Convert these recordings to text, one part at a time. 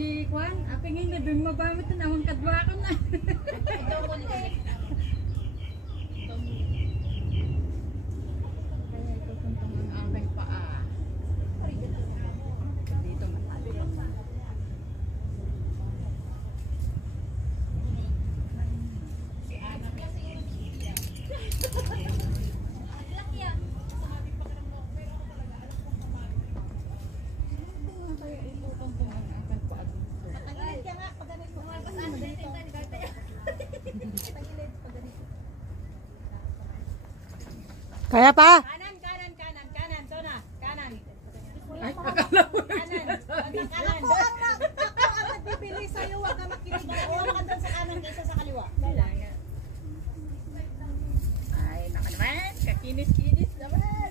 di kwan, aping ini dun mabamit na amang kadwa ko na. Kaya ito tuntong ang aking paa. Dito matali. Si Ana Kaya pa? Kanan, Sona. Kanan. Ay, akala mo. Kanan. Ako ang nagbibili sa'yo, wag ka makinig. Huwag ka doon sa kanan kaysa sa kaliwa. Ay, naka naman. Kakinis-kinis naman.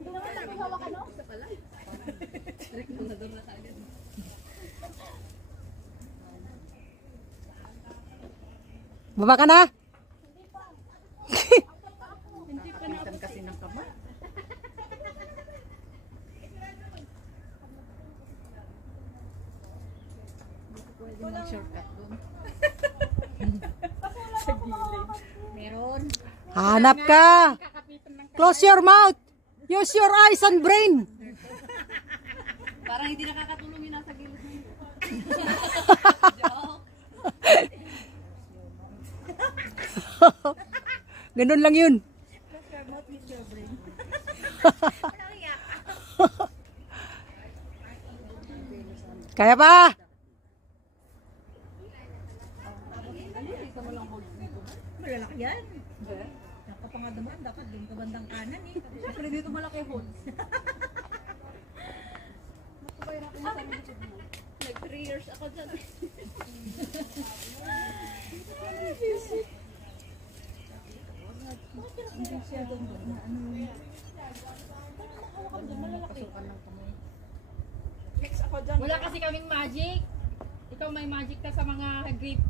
Hindi naman nakuhawa ka, no? Baba ka na? Hindi pa na kasi ng kamay. Pwede mong shortcut doon. Sa gilid. Meron. Hanap ka. Kakapitan ng Close your mouth. Use your eyes and brain. parang hindi nakakatulong yung nasa gilid mo. Ganun lang yun. Kaya pa? Malalaki yan. Nakapangadaman, dapat din ka bandang kanan eh. Siyempre dito malaki hole. Like 3 years ako dyan. Hindi siya doon na ano yun. Wala kasi kaming magic. Ikaw may magic ka sa mga grip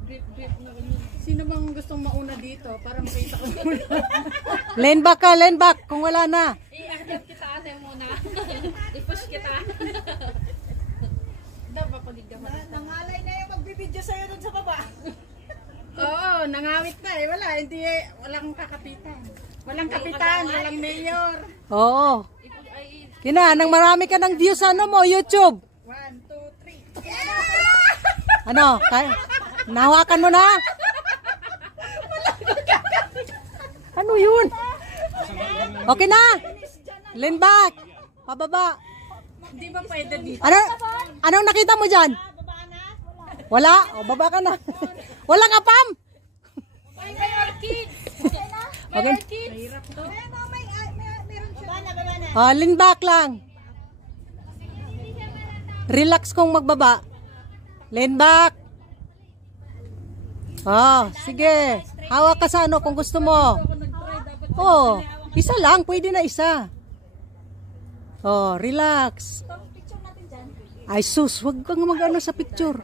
na ganyan. Sino bang gustong mauna dito para makita ko muna? Lean back ka, lean back. Kung wala na. I-active kita ate muna. I-push kita. Dapat paligda mo. Nangalay na yung magbibideo sa'yo doon sa baba. Oo, nangawit na eh. Wala, hindi eh. Walang kakapitan. Walang kapitan, walang mayor. Oo. Kina, nang marami ka ng views ano mo, YouTube. 1, 2, 3. Ano? Nahawakan mo na? Ano yun? Okay na. Lean back. Pababa. Hindi ba pwede dito? Anong nakita mo dyan? Wala? O, baba ka na. Wala ka, Pam? Ay, may orchid. Okay. Orchid. Mahirap to. Meron siya. Baba na. Oh, lean back lang. Relax kung magbaba. Lean back. Oh, sige. Hawak ka sa ano kung gusto mo. Oh, isa lang. Pwede na isa. Oh, relax. Picture natin dyan. Ay sus, wag kang mag-ano sa picture.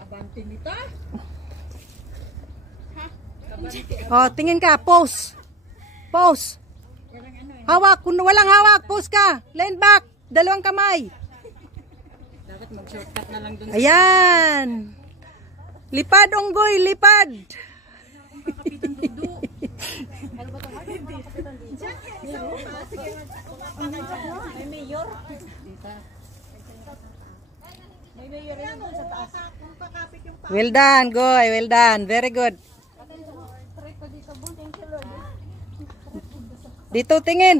Abante nito. Oh, tingin ka. Pose. Pose. Hawak. Kung walang hawak, pose ka. Lean back. Dalawang kamay. Dapat mag-shortcut na lang dun. Ayan. Lipad, unggoy. Lipad. Kapitan dudu. May mayor. May mayor yan doon sa taas. Kung kakapit yung Well done, Goy. Well done. Very good. straight pa dito. Thank you, Lord. Dito tingin.